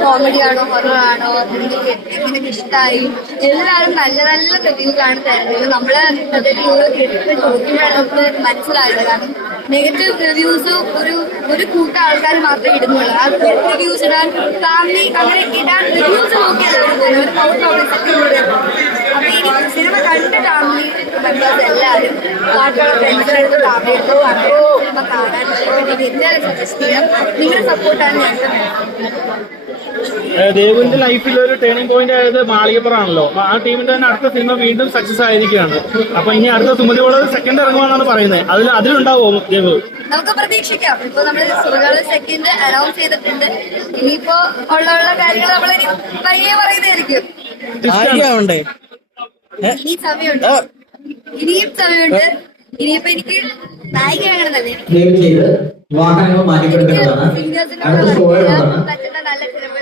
Comedy ആണോ horror ആണോ നിങ്ങൾക്ക് എങ്ങനെ ഇഷ്ടമായി എല്ലാവരും നല്ല നല്ല റിവ്യൂസ് ആണ് തരുന്നത്. നമ്മള് ചോദ്യങ്ങളാണ് നമുക്ക് മനസ്സിലായത്. കാരണം നെഗറ്റീവ് റിവ്യൂസ് ഒരു കൂട്ടം ആൾക്കാർ മാത്രമേ ഇടുന്നുള്ളൂ. ആ റിവ്യൂസ് ഇടാൻ ഫാമിലി അങ്ങനെ ഇടാൻ റിവ്യൂസ് നോക്കിയാണ് അപ്പൊ ഇനി സിനിമ കണ്ട് ഫാമിലി മെമ്പേഴ്സ് എല്ലാവരും ബാക്കിയുള്ള ഫ്രണ്ട്സിനടുത്ത് ഫാമിലിയെടുത്ത് പറഞ്ഞു സിനിമ കാണാൻ എന്തായാലും സജസ്റ്റ് ചെയ്യാം. നിങ്ങളുടെ സപ്പോർട്ടാണ് ഞങ്ങൾക്ക്. ദേവുവിന്റെ ലൈഫിൽ ഒരു ടേണിംഗ് പോയിന്റ് ആയത് മാളികപ്പുറമാണല്ലോ. ആ ടീമിന്റെ തന്നെ അടുത്ത സിനിമ വീണ്ടും സക്സസ് ആയിരിക്കുകയാണ്. അപ്പൊ ഇനി അടുത്ത സുമതിയോട് സെക്കൻഡ് ഇറങ്ങുവാന്നാണ് പറയുന്നത്. അതിലുണ്ടാവോ ദേവു? നമുക്ക് പ്രതീക്ഷിക്കാം. ഇപ്പൊ നമ്മള് സുമതിയോട് സെക്കൻഡ് അനൗൺസ് ചെയ്തിട്ടുണ്ട്. ഇനിയിപ്പോ ഉള്ള കാര്യങ്ങൾ നമ്മളിനി പയ്യെ പറയുന്നതായിരിക്കും. ഇനിയും സമയമുണ്ട്. ഇനിയിപ്പോ എനിക്ക് നായികയാണെന്നല്ലേ വാഹനങ്ങൾ മാറ്റിക്കൊടുക്കേണ്ടതാണ്. സിംഗേഴ്സിനോട് പറ്റുന്ന നല്ല സിനിമ